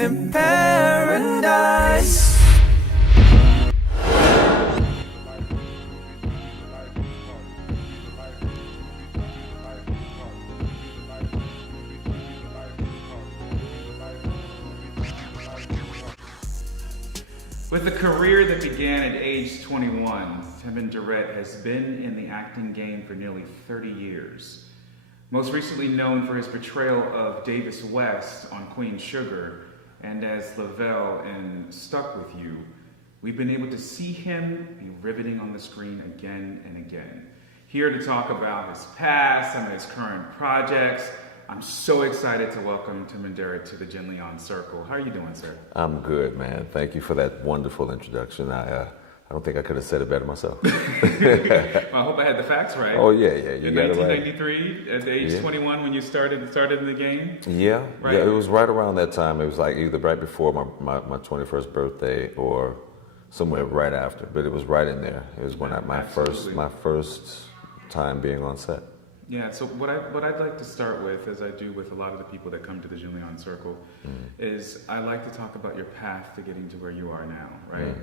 live in paradise. With a career that began at age 21, Timon Durrett has been in the acting game for nearly 30 years. Most recently known for his portrayal of Davis West on Queen Sugar and as Lavelle in Stuck With You, we've been able to see him be riveting on the screen again and again. Here to talk about his past, some of his current projects, I'm so excited to welcome Timon Durrett to the Jenleeion Circle. How are you doing, sir? I'm good, man. Thank you for that wonderful introduction. I don't think I could have said it better myself. Well, I hope I had the facts right. Oh, yeah. You in got 1993, it right. at the age 21 when you started in the game? Yeah, right? Yeah, it was right around that time. It was like either right before my 21st birthday or somewhere right after, but it was right in there. It was when my first time being on set. Yeah, so what I'd like to start with, as I do with a lot of the people that come to the Jenleeion Circle, is I like to talk about your path to getting to where you are now, right?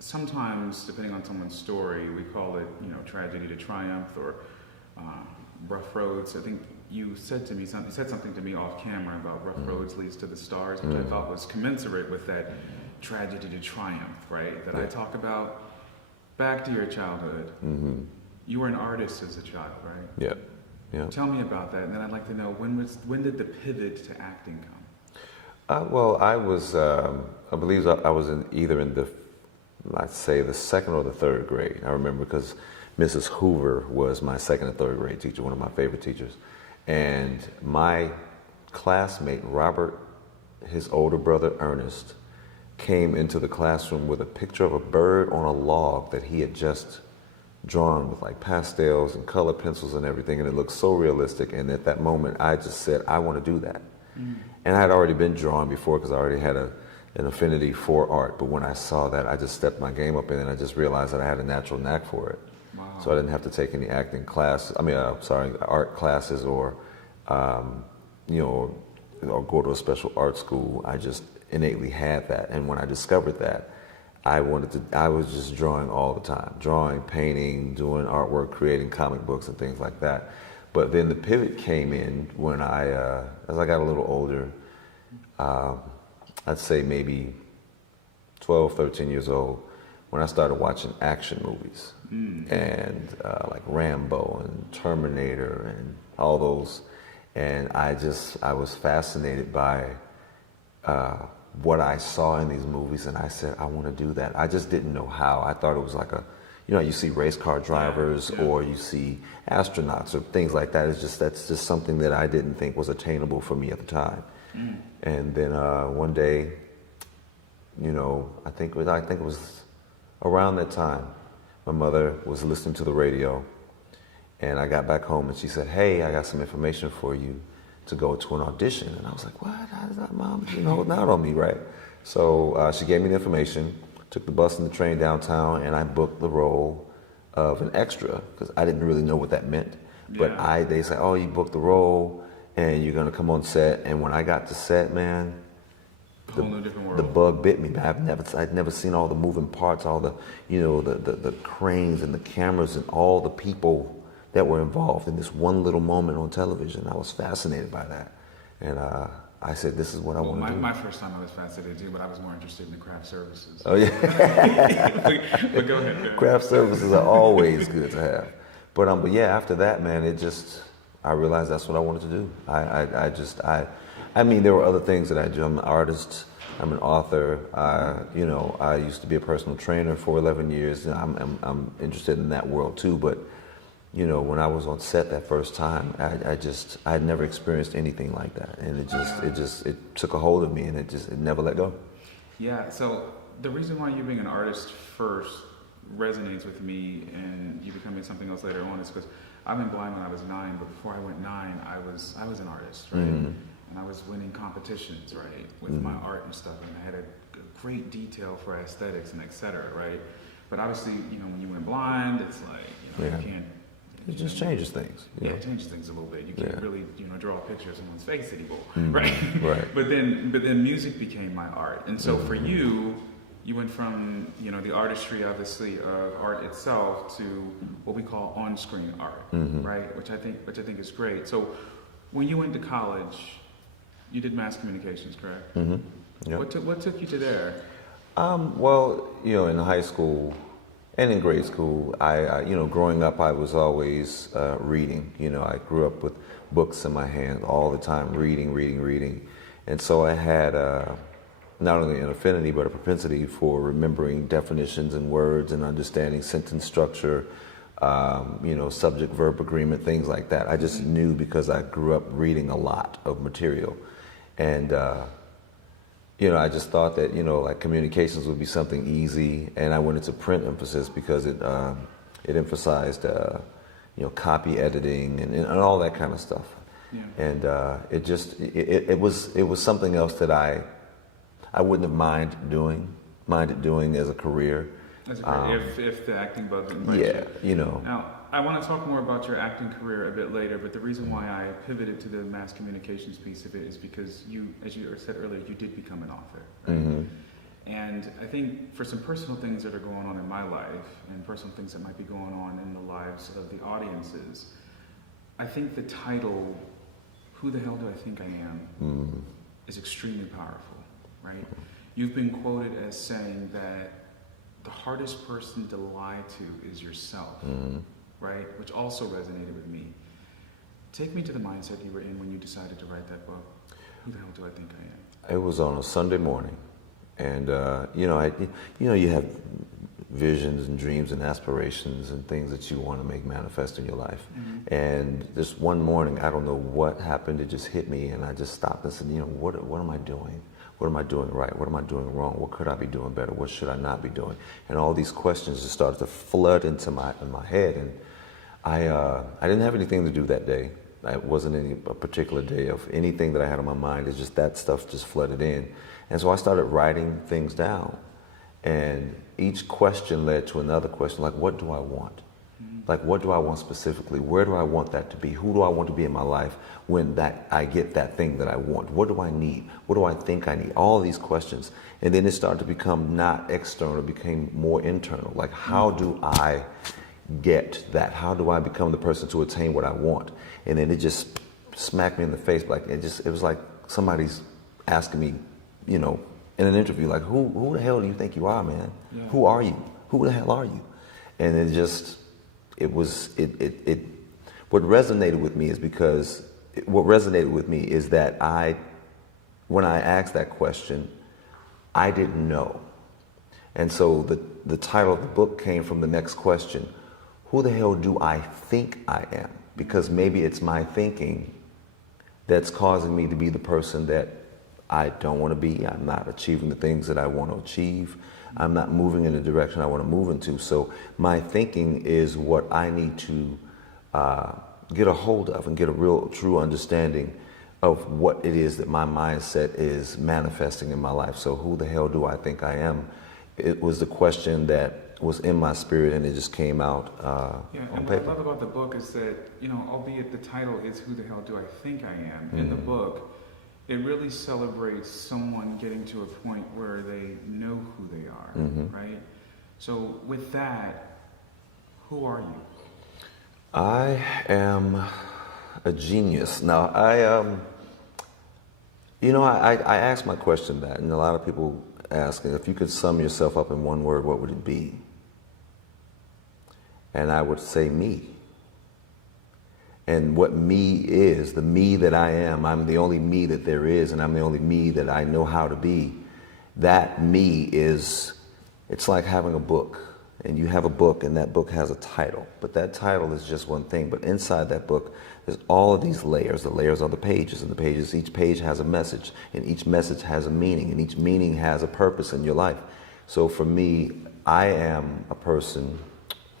Sometimes, depending on someone's story, we call it, tragedy to triumph or rough roads. I think you said something to me off camera about rough roads leads to the stars, which I thought was commensurate with that tragedy to triumph, right? That I talk about back to your childhood. You were an artist as a child, right? Yeah. Tell me about that, and then I'd like to know when did the pivot to acting come? Well, I believe I was either in the second or the third grade. I remember because Mrs. Hoover was my second and third grade teacher, one of my favorite teachers. And my classmate, Robert, his older brother, Ernest, came into the classroom with a picture of a bird on a log that he had just drawn with like pastels and color pencils and everything, and it looked so realistic. And at that moment, I just said, I want to do that. And I had already been drawing before because I already had an affinity for art. But when I saw that, I just stepped my game up, and then I just realized that I had a natural knack for it. Wow. So I didn't have to take any acting classes. Art classes or go to a special art school. I just innately had that. And when I discovered that, I was just drawing all the time. Drawing, painting, doing artwork, creating comic books and things like that. But then the pivot came in when as I got a little older, I'd say maybe 12, 13 years old, when I started watching action movies. And like Rambo and Terminator and all those. And I was fascinated by what I saw in these movies, and I said, I want to do that. I just didn't know how. I thought it was like you see race car drivers or you see astronauts or things like that. That's just something that I didn't think was attainable for me at the time. And then one day, I think it was around that time, my mother was listening to the radio, and I got back home and she said, hey, I got some information for you to go to an audition. And I was like, what? How is that, Mom? Holding out on me, right? So she gave me the information, took the bus and the train downtown, and I booked the role of an extra because I didn't really know what that meant. But they said, oh, you booked the role and you're gonna come on set. And when I got to set, man, Whole new different world. The bug bit me. I'd never seen all the moving parts, all the the cranes and the cameras and all the people that were involved in this one little moment on television. I was fascinated by that. And I said, this is what I want to do. My first time I was fascinated too, but I was more interested in the craft services. Oh, yeah. but go ahead, man. Craft services are always good to have. But yeah, after that, man, I realized that's what I wanted to do. I mean, there were other things that I do. I'm an artist. I'm an author. I used to be a personal trainer for 11 years. And I'm interested in that world too. But when I was on set that first time, I had never experienced anything like that, and it took a hold of me, and it never let go. Yeah. So the reason why you being an artist first resonates with me, and you becoming something else later on, is because I've been blind when I was 9, but before I went 9, I was an artist, right? And I was winning competitions, right, with my art and stuff, and I had a great detail for aesthetics and etc., right? But obviously, when you went blind, it's like you can't It just changes things. Yeah, it changes things a little bit. You can't really, draw a picture of someone's face anymore, Mm-hmm. right? Right. But then music became my art, and so for you went from the artistry, obviously, of art itself to what we call on-screen art, right? Which I think is great. So when you went to college, you did mass communications, correct? Mm-hmm. Yep. What took you to there? Well, in high school and in grade school, I growing up, I was always reading. I grew up with books in my hand all the time, reading. And so I had not only an affinity, but a propensity for remembering definitions and words and understanding sentence structure, subject-verb agreement, things like that. I just knew because I grew up reading a lot of material. And I just thought that, like communications would be something easy, and I went into print emphasis because it emphasized, copy editing and all that kind of stuff. Yeah. And it was something else that I wouldn't have minded doing as a career. If the acting bug didn't bite you. Now, I want to talk more about your acting career a bit later, but the reason why I pivoted to the mass communications piece of it is because you, as you said earlier, you did become an author. Right? Mm-hmm. And I think for some personal things that are going on in my life and personal things that might be going on in the lives of the audiences, I think the title, Who the Hell Do I Think I Am, is extremely powerful, right? You've been quoted as saying that the hardest person to lie to is yourself, right? Which also resonated with me. Take me to the mindset you were in when you decided to write that book. Who the hell do I think I am? It was on a Sunday morning, and you have visions and dreams and aspirations and things that you want to make manifest in your life. Mm-hmm. And this one morning, I don't know what happened. It just hit me, and I just stopped and said, what am I doing? What am I doing right? What am I doing wrong? What could I be doing better? What should I not be doing? And all these questions just started to flood into my head. And I didn't have anything to do that day. It wasn't a particular day of anything that I had on my mind. It's just that stuff just flooded in. And so I started writing things down. And each question led to another question, like, what do I want? Like, what do I want specifically? Where do I want that to be? Who do I want to be in my life when I get that thing that I want? What do I need? What do I think I need? All these questions. And then it started to become not external, it became more internal. Like, how do I get that? How do I become the person to attain what I want? And then it just smacked me in the face. Like, it was like somebody's asking me, in an interview, like, who the hell do you think you are, man? Yeah. Who are you? Who the hell are you? And what resonated with me is that when I asked that question, I didn't know. And so the title of the book came from the next question: who the hell do I think I am? Because maybe it's my thinking that's causing me to be the person that I don't want to be. I'm not achieving the things that I want to achieve. I'm not moving in the direction I want to move into. So my thinking is what I need to get a hold of and get a real, true understanding of what it is that my mindset is manifesting in my life. So who the hell do I think I am? It was the question that was in my spirit, and it just came out on and paper. What I love about the book is that, albeit the title is Who the Hell Do I Think I Am, in the book, it really celebrates someone getting to a point where they know who they are, right? So with that, who are you? I am a genius. Now, I asked my question that, and a lot of people ask, if you could sum yourself up in one word, what would it be? And I would say me. And what me is, the me that I am, I'm the only me that there is, and I'm the only me that I know how to be. That me is, it's like having a book. And you have a book, and that book has a title. But that title is just one thing. But inside that book, there's all of these layers. The layers are the pages, and each page has a message, and each message has a meaning, and each meaning has a purpose in your life. So for me, I am a person,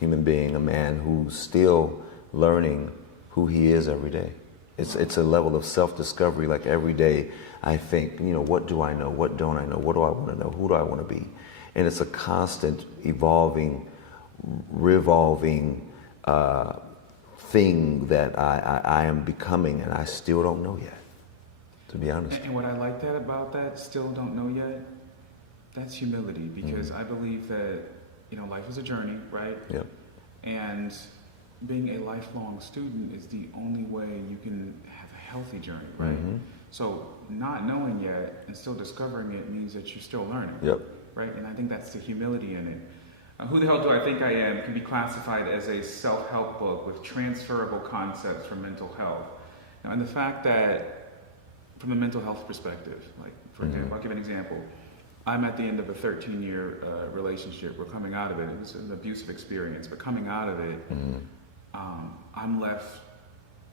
human being, a man who's still learning who he is every day. It's a level of self-discovery. Like, every day I think, what do I know? What don't I know? What do I want to know? Who do I want to be? And it's a constant evolving, revolving thing that I am becoming, and I still don't know yet, to be honest. And what I like that about that, still don't know yet, that's humility, because I believe that, life is a journey, right? Yep. And being a lifelong student is the only way you can have a healthy journey, right? So not knowing yet and still discovering it means that you're still learning. Yep. Right? And I think that's the humility in it. Who the Hell Do I Think I Am can be classified as a self-help book with transferable concepts for mental health. Now, and the fact that from a mental health perspective, like, for example, I'll give an example. I'm at the end of a 13-year relationship. We're coming out of it. It was an abusive experience, but coming out of it, I'm left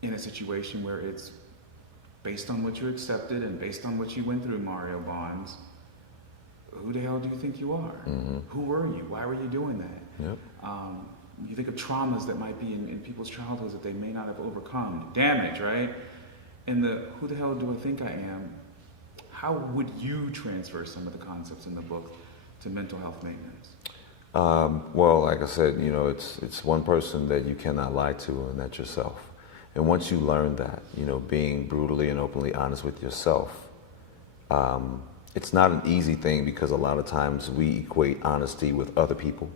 in a situation where it's based on what you accepted and based on what you went through, Mario Bonds. Who the hell do you think you are? Who were you? Why were you doing that? Yep. You think of traumas that might be in people's childhoods that they may not have overcome. Damage, right? And who the hell do I think I am? How would you transfer some of the concepts in the book to mental health maintenance? Well, like I said, it's one person that you cannot lie to, and that's yourself. And once you learn that, being brutally and openly honest with yourself, it's not an easy thing, because a lot of times we equate honesty with other people.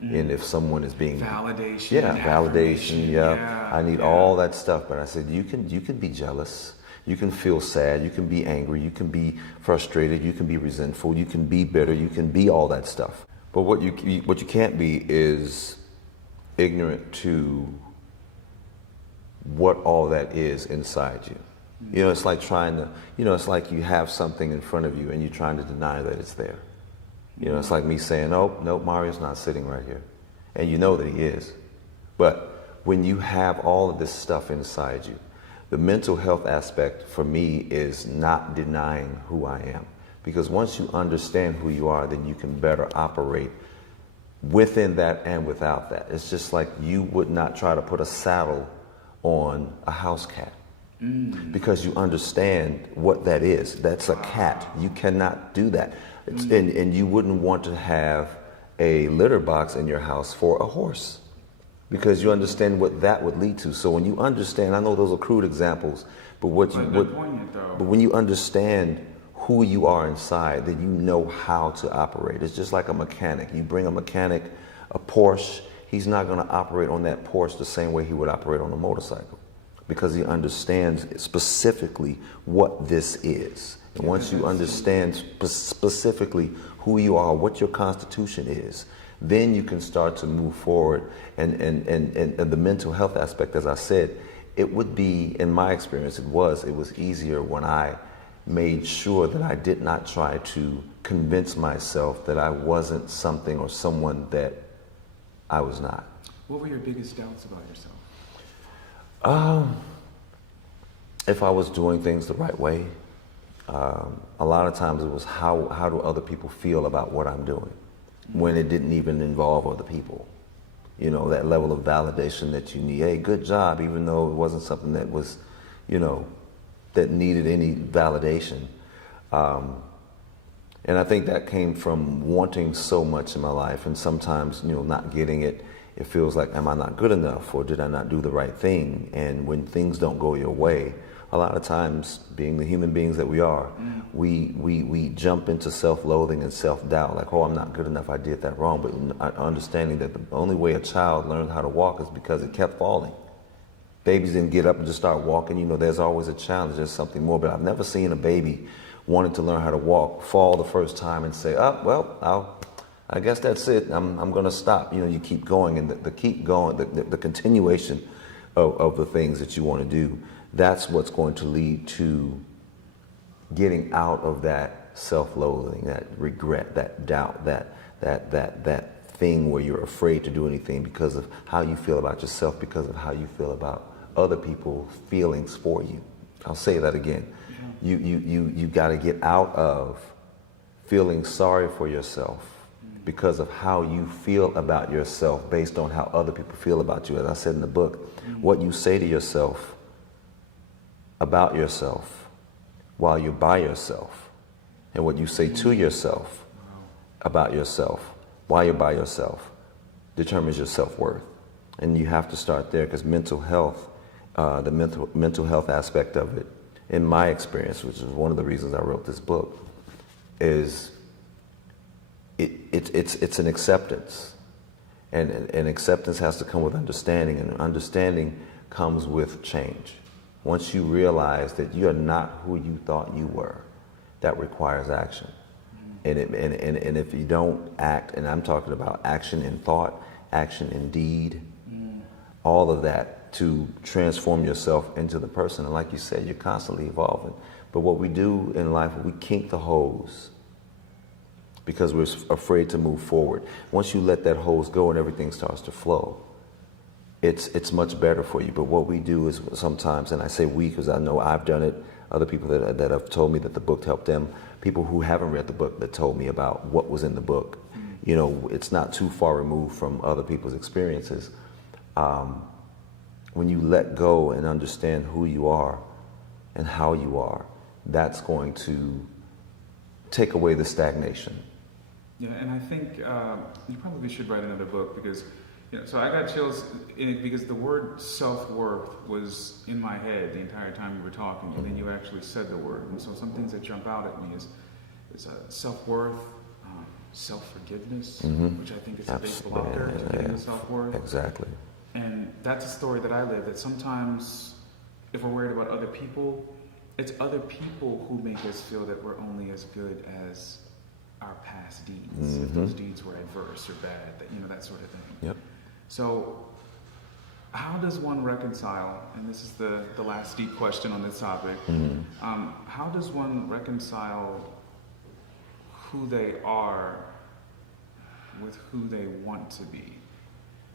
And if someone is being validation, validation, I need all that stuff. But I said, you can be jealous, you can feel sad, you can be angry, you can be frustrated, you can be resentful, you can be bitter, you can be all that stuff. But what you can't be is ignorant to what all that is inside you. It's like trying to, it's like you have something in front of you and you're trying to deny that it's there. It's like me saying, oh, no, Mario's not sitting right here. And you know that he is. But when you have all of this stuff inside you, the mental health aspect for me is not denying who I am. Because once you understand who you are, then you can better operate within that and without that. It's just like you would not try to put a saddle on a house cat. Because you understand what that is. That's a cat. You cannot do that. And you wouldn't want to have a litter box in your house for a horse, because you understand what that would lead to. So when you understand, I know those are crude examples, but when you understand who you are inside, then you know how to operate. It's just like a mechanic. You bring a mechanic a Porsche, he's not going to operate on that Porsche the same way he would operate on a motorcycle, because he understands specifically what this is. And once you understand specifically who you are, what your constitution is, then you can start to move forward. And the mental health aspect, as I said, it would be, in my experience, it was easier when I made sure that I did not try to convince myself that I wasn't something or someone that I was not. What were your biggest doubts about yourself? If I was doing things the right way. A lot of times it was how do other people feel about what I'm doing, when it didn't even involve other people. That level of validation that you need. Hey, good job, even though it wasn't something that was, that needed any validation. And I think that came from wanting so much in my life, and sometimes, not getting it. It feels like, am I not good enough, or did I not do the right thing? And when things don't go your way, a lot of times, being the human beings that we are, we jump into self-loathing and self-doubt, like, oh, I'm not good enough, I did that wrong. But understanding that the only way a child learns how to walk is because it kept falling. Babies didn't get up and just start walking. There's always a challenge, there's something more. But I've never seen a baby wanting to learn how to walk, fall the first time and say, I guess that's it, I'm going to stop. You keep going, and the keep going, the continuation of the things that you want to do, that's what's going to lead to getting out of that self-loathing, that regret, that doubt, that thing where you're afraid to do anything because of how you feel about yourself, because of how you feel about other people's feelings for you. I'll say that again. You got to get out of feeling sorry for yourself because of how you feel about yourself based on how other people feel about you. As I said in the book, what you say to yourself about yourself while you're by yourself, and what you say to yourself about yourself while you're by yourself, determines your self-worth. And you have to start there, because mental health, the mental health aspect of it, in my experience, which is one of the reasons I wrote this book, is it's an acceptance. And acceptance has to come with understanding, and understanding comes with change. Once you realize that you are not who you thought you were, that requires action. And if you don't act, and I'm talking about action in thought, action in deed, all of that to transform yourself into the person. And like you said, you're constantly evolving. But what we do in life, we kink the hose because we're afraid to move forward. Once you let that hose go and everything starts to flow, it's much better for you. But what we do is sometimes, and I say we because I know I've done it, other people that have told me that the book helped them, people who haven't read the book that told me about what was in the book. You know, it's not too far removed from other people's experiences. When you let go and understand who you are and how you are, that's going to take away the stagnation. Yeah, and I think you probably should write another book because, you know, so I got chills in it because the word self-worth was in my head the entire time we were talking, and then you actually said the word. And so some things that jump out at me is self-worth, self-forgiveness, which I think is a big blocker to getting the self-worth. Exactly. And that's a story that I live, that sometimes if we're worried about other people, it's other people who make us feel that we're only as good as our past deeds. If those deeds were adverse or bad, that, you know, that sort of thing. Yep. So how does one reconcile, and this is the last deep question on this topic, how does one reconcile who they are with who they want to be?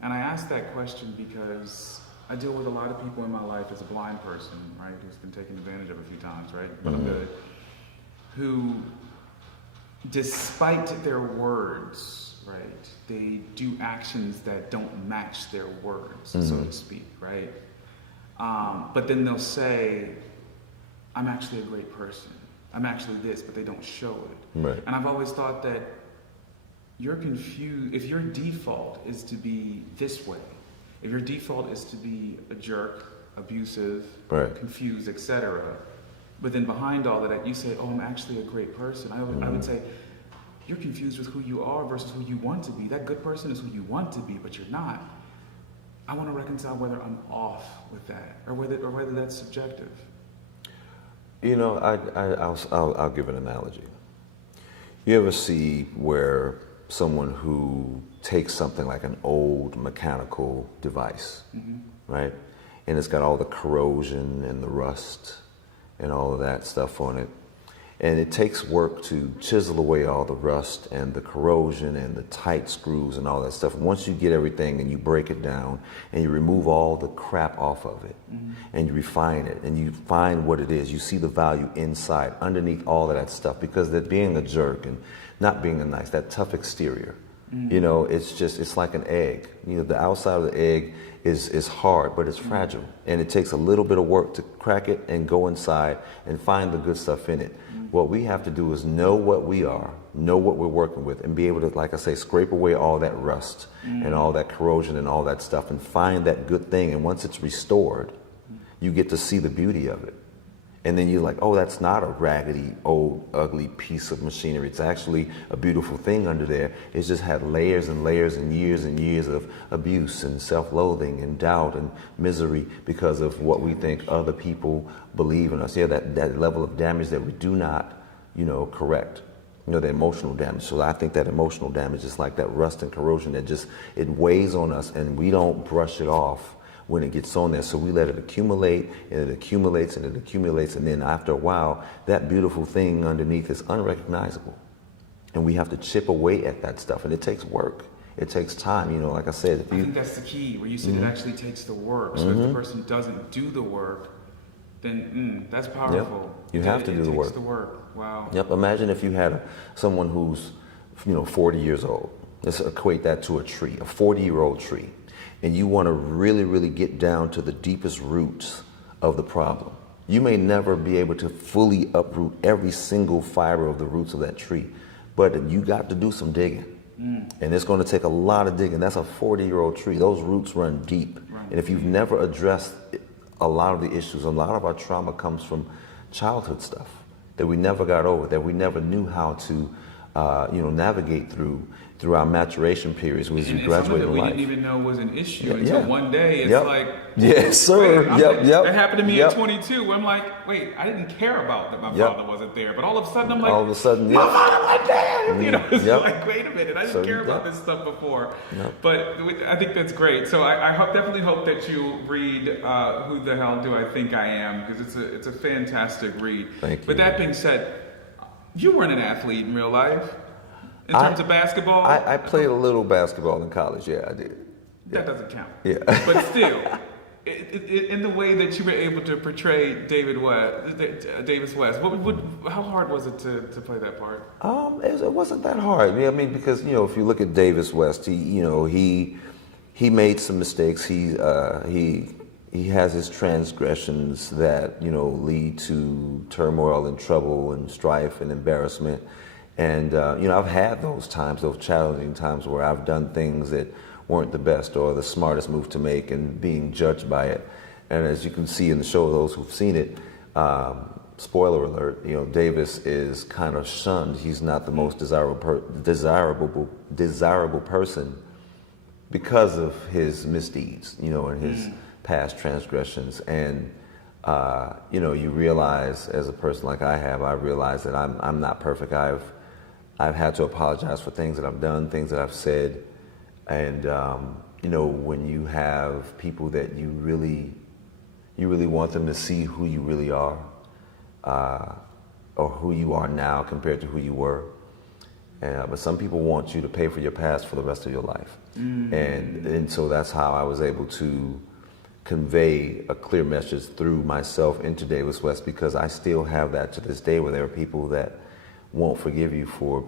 And I ask that question because I deal with a lot of people in my life as a blind person, right, who's been taken advantage of a few times, right, but I'm good, who, despite their words, right, they do actions that don't match their words, so to speak, right? But then they'll say, I'm actually a great person. I'm actually this, but they don't show it. Right. And I've always thought that you're confused. If your default is to be this way, if your default is to be a jerk, abusive, confused, etc., but then behind all of that, you say, oh, I'm actually a great person. I would say, you're confused with who you are versus who you want to be. That good person is who you want to be, but you're not. I want to reconcile whether I'm off with that or whether that's subjective. You know, I'll give an analogy. You ever see where someone who takes something like an old mechanical device, right? And it's got all the corrosion and the rust and all of that stuff on it. And it takes work to chisel away all the rust and the corrosion and the tight screws and all that stuff. And once you get everything and you break it down and you remove all the crap off of it and you refine it and you find what it is, you see the value inside, underneath all of that stuff, because that being a jerk and not being a nice, that tough exterior, you know, it's like an egg. You know, the outside of the egg is hard, but it's fragile. And it takes a little bit of work to crack it and go inside and find the good stuff in it. What we have to do is know what we are, know what we're working with, and be able to, like I say, scrape away all that rust and all that corrosion and all that stuff and find that good thing. And once it's restored, you get to see the beauty of it. And then you're like, oh, that's not a raggedy, old, ugly piece of machinery. It's actually a beautiful thing under there. It's just had layers and layers and years of abuse and self-loathing and doubt and misery because of what we think other people believe in us. Yeah, that level of damage that we do not, you know, correct. You know, the emotional damage. So I think that emotional damage is like that rust and corrosion that just, it weighs on us and we don't brush it off when it gets on there. So we let it accumulate, and it accumulates, and it accumulates, and then after a while, that beautiful thing underneath is unrecognizable. And we have to chip away at that stuff, and it takes work. It takes time, you know, like I said. I think that's the key, where you said it actually takes the work. So if the person doesn't do the work, then that's powerful. Yep. You have to do the work. It takes the work. Wow. Yep. Imagine if you had someone who's, you know, 40 years old. Let's equate that to a tree, a 40-year-old tree. And you want to really, really get down to the deepest roots of the problem. You may never be able to fully uproot every single fiber of the roots of that tree, but you got to do some digging. And it's going to take a lot of digging. That's a 40-year-old tree. Those roots run deep. Right. And if you've never addressed a lot of the issues, a lot of our trauma comes from childhood stuff that we never got over, that we never knew how to navigate through our maturation periods as we graduate in life. We didn't even know was an issue until one day it's like, yes, sir. That happened to me at 22. Where I'm like, wait, I didn't care about that my father wasn't there, but all of a sudden I'm like, all of a sudden, my father was there. You know, it's like, wait a minute, I didn't care about this stuff before. But I think that's great. So I definitely hope that you read Who the Hell Do I Think I Am, because it's a fantastic read. Thank you. But that being said, you weren't an athlete in real life. In terms of basketball? I played a little basketball in college, I did. That doesn't count. Yeah. But still, in the way that you were able to portray Davis West, how hard was it to play that part? It wasn't that hard. I mean, because, if you look at Davis West, he made some mistakes. He has his transgressions that, lead to turmoil and trouble and strife and embarrassment. And, I've had those times, those challenging times where I've done things that weren't the best or the smartest move to make and being judged by it. And as you can see in the show, those who've seen it, spoiler alert, Davis is kind of shunned. He's not the most desirable person because of his misdeeds, and his past transgressions. And, you realize, as a person like I realize that I'm not perfect. I've had to apologize for things that I've done, things that I've said. And, when you have people that you really want them to see who you really are, or who you are now compared to who you were. But some people want you to pay for your past for the rest of your life. And so that's how I was able to convey a clear message through myself into Davis West, because I still have that to this day, where there are people that won't forgive you for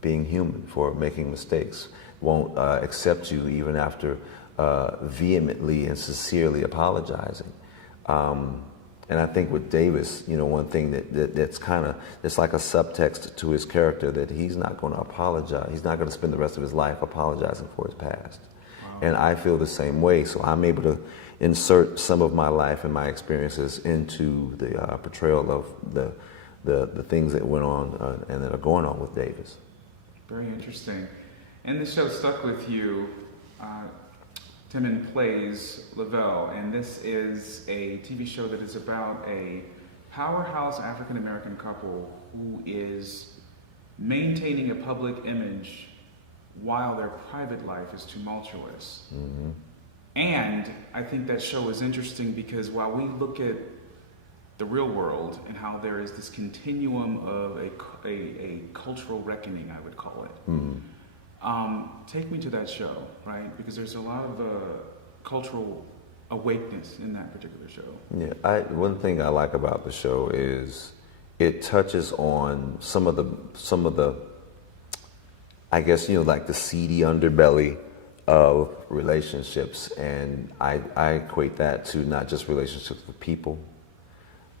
being human, for making mistakes, won't accept you even after vehemently and sincerely apologizing. And I think with Davis, one thing that's it's like a subtext to his character, that he's not going to apologize. He's not going to spend the rest of his life apologizing for his past. Wow. And I feel the same way. So I'm able to insert some of my life and my experiences into the portrayal of the things that went on and that are going on with Davis. Very interesting. And the show stuck with you. Timon plays Lavelle, and this is a TV show that is about a powerhouse African-American couple who is maintaining a public image while their private life is tumultuous. Mm-hmm. And I think that show is interesting because while we look at the real world and how there is this continuum of a cultural reckoning, I would call it. Mm-hmm. Take me to that show, right? Because there's a lot of cultural awakeness in that particular show. Yeah, one thing I like about the show is it touches on some of the, I guess, like the seedy underbelly of relationships, and I equate that to not just relationships with people,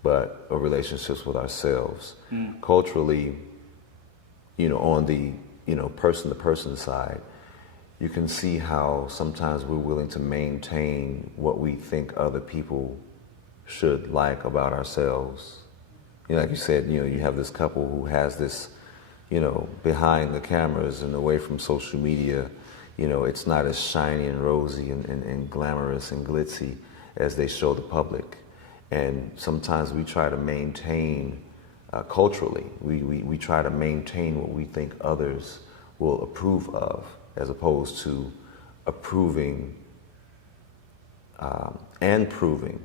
but relationships with ourselves. Culturally, on the person-to-person side, you can see how sometimes we're willing to maintain what we think other people should like about ourselves. Like you said, you have this couple who has this, behind the cameras and away from social media, it's not as shiny and rosy and glamorous and glitzy as they show the public. And sometimes we try to maintain, culturally, we try to maintain what we think others will approve of, as opposed to approving and proving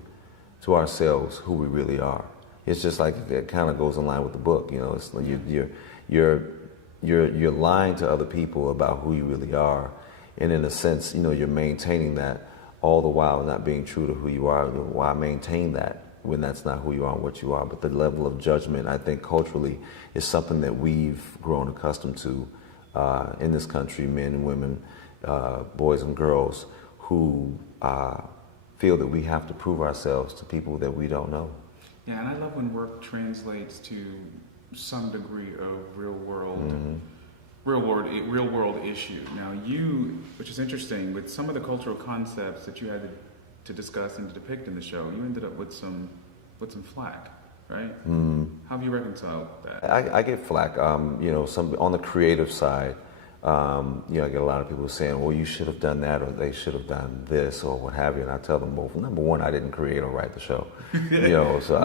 to ourselves who we really are. It's just like it kind of goes in line with the book. It's like you're lying to other people about who you really are, and in a sense, you're maintaining that all the while not being true to who you are. Why maintain that when that's not who you are and what you are? But the level of judgment, I think, culturally, is something that we've grown accustomed to in this country, men and women, boys and girls, who feel that we have to prove ourselves to people that we don't know. Yeah, and I love when work translates to some degree of real world real world issue. Now you, which is interesting, with some of the cultural concepts that you had to discuss and to depict in the show, you ended up with some flack, right? How have you reconciled that? I get flack. Some on the creative side. I get a lot of people saying, well, you should have done that, or they should have done this, or what have you. And I tell them, well, number one, I didn't create or write the show. So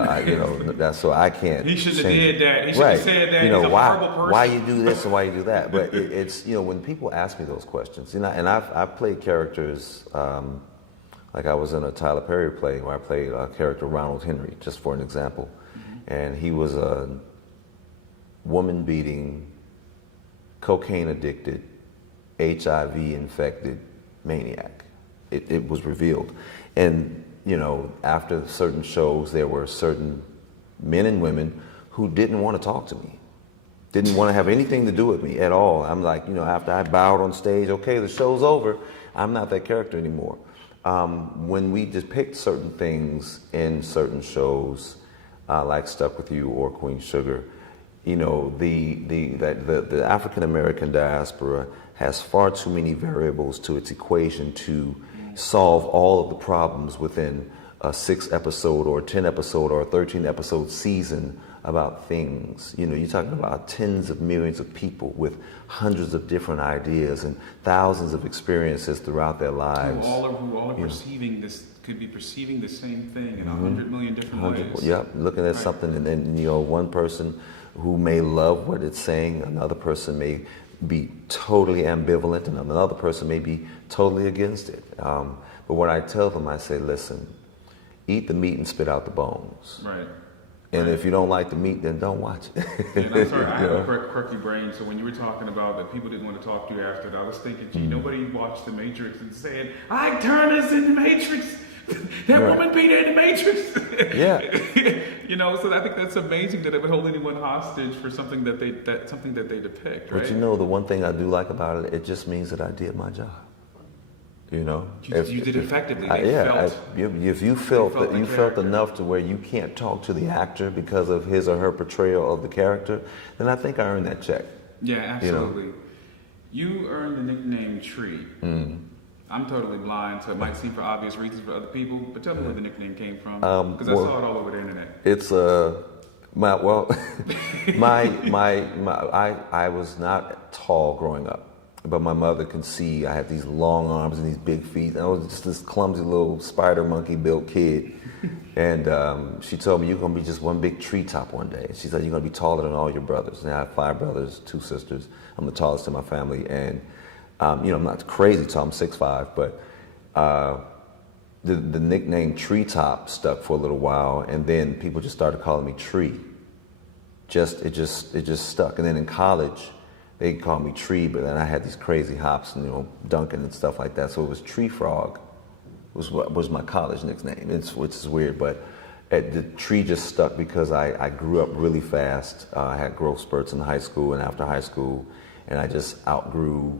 I can't. He should have did that. He should have said that. He's a horrible person. Why you do this and why you do that? But it's when people ask me those questions, and I've played characters, like I was in a Tyler Perry play where I played a character, Ronald Henry, just for an example. And he was a woman-beating, cocaine-addicted, HIV-infected maniac. It was revealed. And, after certain shows, there were certain men and women who didn't want to talk to me, didn't want to have anything to do with me at all. I'm like, after I bowed on stage, okay, the show's over, I'm not that character anymore. When we depict certain things in certain shows, like Stuck With You or Queen Sugar, the African-American diaspora has far too many variables to its equation to solve all of the problems within a 6-episode or a 10-episode or a 13-episode season about things. You're talking about tens of millions of people with hundreds of different ideas and thousands of experiences throughout their lives. Who all are perceiving this, could be perceiving the same thing in 100 million different ways. Yep, looking at something, and then one person who may love what it's saying, another person may be totally ambivalent, and another person may be totally against it. But what I tell them, I say, listen, eat the meat and spit out the bones. Right. And if you don't like the meat, then don't watch it. And I'm sorry, I have a quirky brain, so when you were talking about that people didn't want to talk to you after that, I was thinking, gee, nobody watched The Matrix and said, Ike Turner's in The Matrix. That woman beat her in The Matrix. Yeah. So I think that's amazing that it would hold anyone hostage for something that they depict, right? But the one thing I do like about it, it just means that I did my job. You did effectively. If you felt enough to where you can't talk to the actor because of his or her portrayal of the character, then I think I earned that check. Yeah, absolutely. You earned the nickname Tree. I'm totally blind, so it might seem for obvious reasons for other people, but tell me where the nickname came from, because I saw it all over the internet. It's I was not tall growing up. But my mother could see I had these long arms and these big feet. I was just this clumsy little spider monkey built kid. And she told me, you're going to be just one big treetop one day. She said, you're going to be taller than all your brothers. And I have 5 brothers, 2 sisters. I'm the tallest in my family. And, I'm not crazy tall. I'm 6'5". But the nickname Treetop stuck for a little while. And then people just started calling me Tree. It just stuck. And then in college, they called me Tree, but then I had these crazy hops and dunking and stuff like that. So it was Tree Frog, was my college nickname, which is weird. But the Tree just stuck because I grew up really fast. I had growth spurts in high school and after high school, and I just outgrew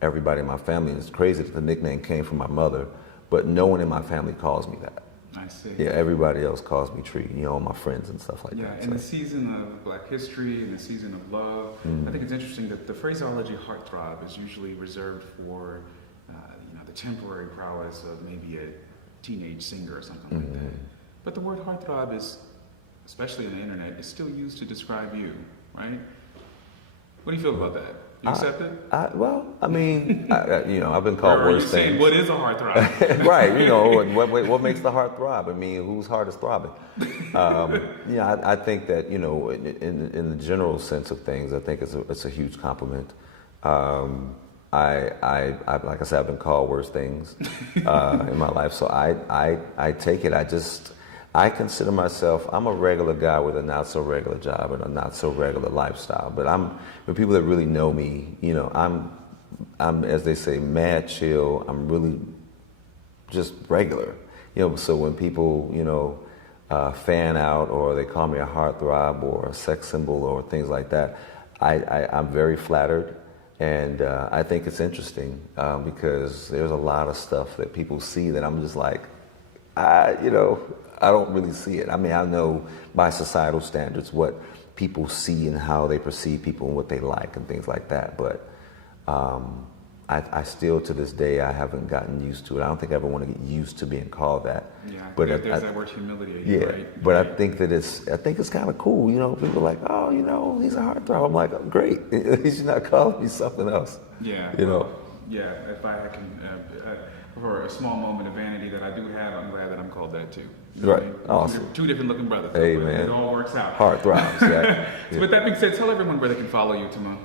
everybody in my family. And it's crazy that the nickname came from my mother, but no one in my family calls me that. I see. Yeah, everybody else calls me Tree, my friends and stuff like that. Yeah, in the season of Black history and the season of love, I think it's interesting that the phraseology heartthrob is usually reserved for, the temporary prowess of maybe a teenage singer or something like that. But the word heartthrob is, especially on the internet, is still used to describe you, right? What do you feel about that? You accept it? I've been called worse things. Saying what is a heartthrob? Right, what makes the heart throb? I mean, whose heart is throbbing? I think that, in the general sense of things, I think it's a huge compliment. Like I said, I've been called worse things in my life, so I take it. I consider myself, I'm a regular guy with a not so regular job and a not so regular lifestyle. But for people that really know me, I'm as they say, mad chill. I'm really just regular. So when people, fan out or they call me a heartthrob or a sex symbol or things like that, I'm very flattered. And I think it's interesting because there's a lot of stuff that people see that I'm just like, I don't really see it. I mean, I know by societal standards what people see and how they perceive people and what they like and things like that. But I still, to this day, I haven't gotten used to it. I don't think I ever want to get used to being called that. Yeah, but there's that word humiliating. Yeah, right? but I think that it's kind of cool. You know, people are like, oh, you know, he's a heartthrob. I'm like, oh, great. He's not calling me something else. Yeah. You know. Yeah. If I can, for a small moment of vanity that I do have, I'm glad that I'm called that too. You know Right. what I mean? Awesome. Two different looking brothers. Hey, But man. it all works out. Heartthrobs. Right? So with that being said, tell everyone where they can follow you, Timon.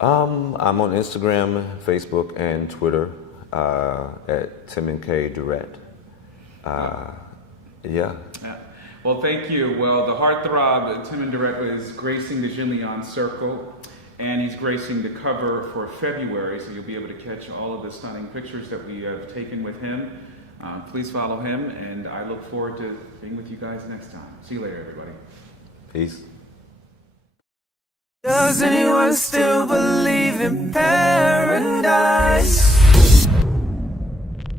I'm on Instagram, Facebook, and Twitter at Timon Kyle Durrett. Yeah. Yeah. Well, thank you. Well, the heartthrob Timon Durrett is gracing the Jenleeion Circle, and he's gracing the cover for February, so you'll be able to catch all of the stunning pictures that we have taken with him. Please follow him, and I look forward to being with you guys next time. See you later, everybody. Peace. Does anyone still believe in paradise?